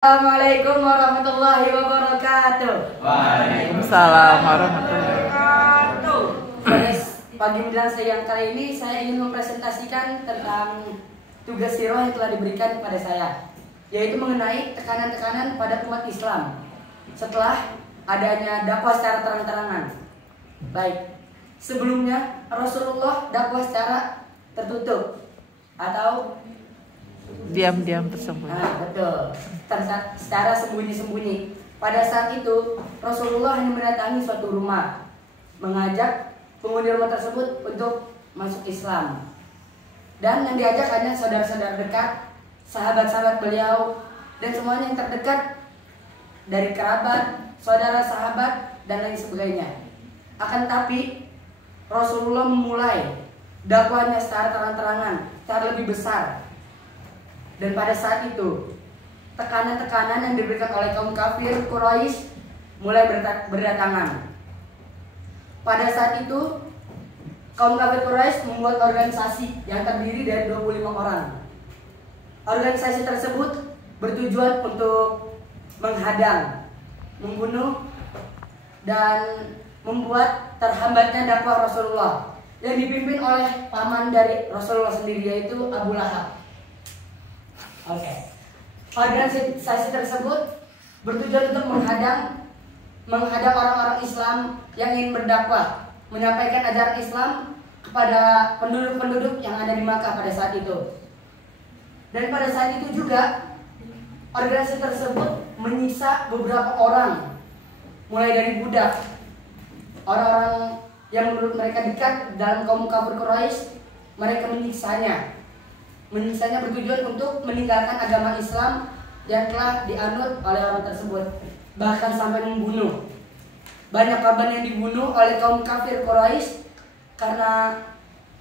Assalamualaikum warahmatullahi wabarakatuh. Waalaikumsalam warahmatullahi wabarakatuh. Pada pagi menjelang siang kali ini saya ingin mempresentasikan tentang tugas sirah yang telah diberikan kepada saya, yaitu mengenai tekanan-tekanan pada umat Islam setelah adanya dakwah secara terang-terangan. Baik, sebelumnya Rasulullah dakwah secara tertutup atau diam-diam tersembunyi. Betul. Secara sembunyi-sembunyi. Pada saat itu Rasulullah hanya mendatangi suatu rumah, mengajak penghuni rumah tersebut untuk masuk Islam. Dan yang diajak hanya saudara-saudara dekat, sahabat-sahabat beliau, dan semuanya yang terdekat dari kerabat, saudara, sahabat, dan lain sebagainya. Akan tapi Rasulullah memulai dakwahnya secara terang-terangan, secara lebih besar. Dan pada saat itu tekanan-tekanan yang diberikan oleh kaum kafir Quraisy mulai berdatangan. Pada saat itu kaum kafir Quraisy membuat organisasi yang terdiri dari 25 orang. Organisasi tersebut bertujuan untuk menghadang, membunuh, dan membuat terhambatnya dakwah Rasulullah yang dipimpin oleh paman dari Rasulullah sendiri, yaitu Abu Lahab. Organisasi tersebut bertujuan untuk menghadang orang-orang Islam yang ingin berdakwah, menyampaikan ajaran Islam kepada penduduk-penduduk yang ada di Makkah pada saat itu. Dan pada saat itu juga organisasi tersebut menyiksa beberapa orang, mulai dari budak, orang-orang yang menurut mereka dekat dalam kaum kafir Quraisy. Mereka menyiksanya bertujuan untuk meninggalkan agama Islam yang telah dianut oleh orang tersebut, bahkan sampai membunuh. Banyak korban yang dibunuh oleh kaum kafir Quraisy karena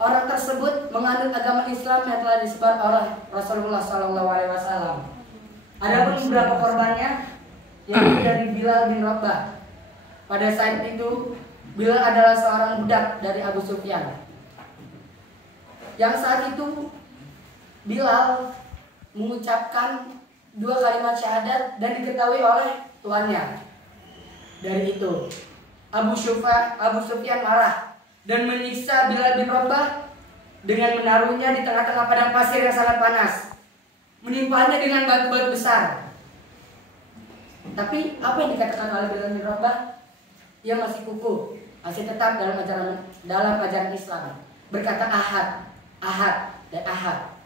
orang tersebut menganut agama Islam yang telah disebar oleh Rasulullah SAW. Ada pun beberapa korbannya, yaitu dari Bilal bin Rabah. Pada saat itu Bilal adalah seorang budak dari Abu Sufyan, yang saat itu Bilal mengucapkan 2 kalimat syahadat dan diketahui oleh tuannya. Dari itu Abu Sufyan marah dan menyiksa Bilal bin Rabah dengan menaruhnya di tengah-tengah padang pasir yang sangat panas, menimpanya dengan batu-batu besar. Tapi apa yang dikatakan oleh Bilal bin Rabah? Ia masih kukuh, masih tetap dalam ajaran Islam, berkata ahad, dan ahad.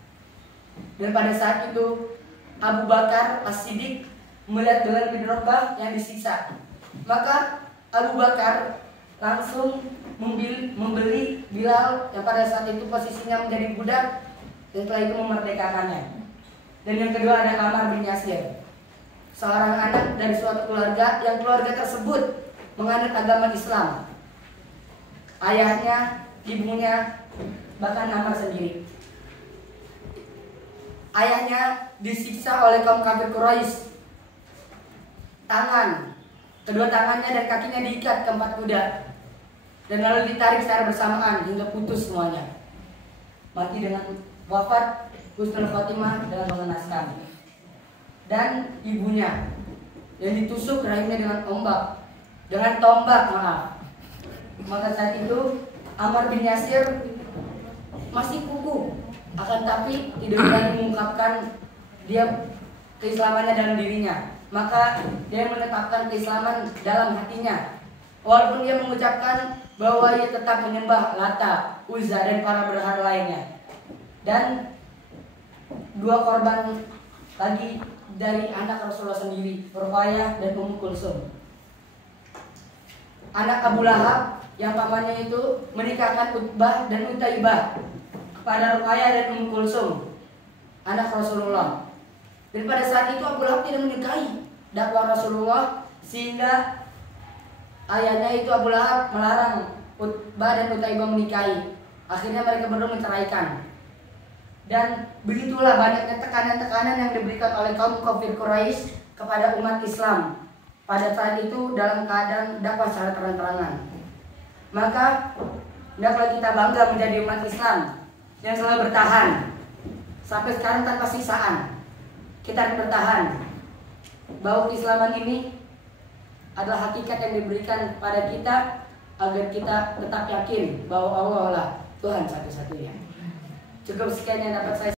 Dan pada saat itu Abu Bakar As-Siddiq melihat Bilal bin Rabah yang disiksa. Maka Abu Bakar langsung membeli Bilal yang pada saat itu posisinya menjadi budak, dan setelah itu memerdekakannya. Dan yang kedua ada Ammar bin Yasir, seorang anak dari suatu keluarga yang keluarga tersebut menganut agama Islam. Ayahnya, ibunya, bahkan Ammar sendiri. Ayahnya disiksa oleh kaum kafir Quraisy. Kedua tangannya dan kakinya diikat ke 4 kuda dan lalu ditarik secara bersamaan hingga putus semuanya. Mati dengan wafat husnul khotimah dalam mengenaskan. Dan ibunya yang ditusuk rahimnya dengan tombak. Maka saat itu Ammar bin Yasir masih kukuh, akan tapi tidak berani mengungkapkan dia keislamannya dalam dirinya. Maka dia menetapkan keislaman dalam hatinya, walaupun dia mengucapkan bahwa ia tetap menyembah Lata, Uzza, dan para berhala lainnya. Dan 2 korban lagi dari anak Rasulullah sendiri, Ruqayyah dan Ummu Kulsum. Anak Abu Lahab yang pamannya itu menikahkan Utbah dan Utaibah kepada Ruqayyah dan Ummu Kulsum, anak Rasulullah. Dan pada saat itu Abu Lahab tidak menikahi dakwah Rasulullah, sehingga ayahnya itu Abu Lahab melarang Utbah dan Utaibah menikahi. Akhirnya mereka berdua menceraikan. Dan begitulah banyaknya tekanan-tekanan yang diberikan oleh kaum kafir Quraisy kepada umat Islam pada saat itu dalam keadaan dakwah secara terang-terangan. Maka hendaklah kita bangga menjadi umat Islam yang selalu bertahan sampai sekarang tanpa siksaan. Kita bertahan bahwa keislaman ini adalah hakikat yang diberikan pada kita agar kita tetap yakin bahwa Allah lah Tuhan satu-satunya. Cukup sekian yang dapat saya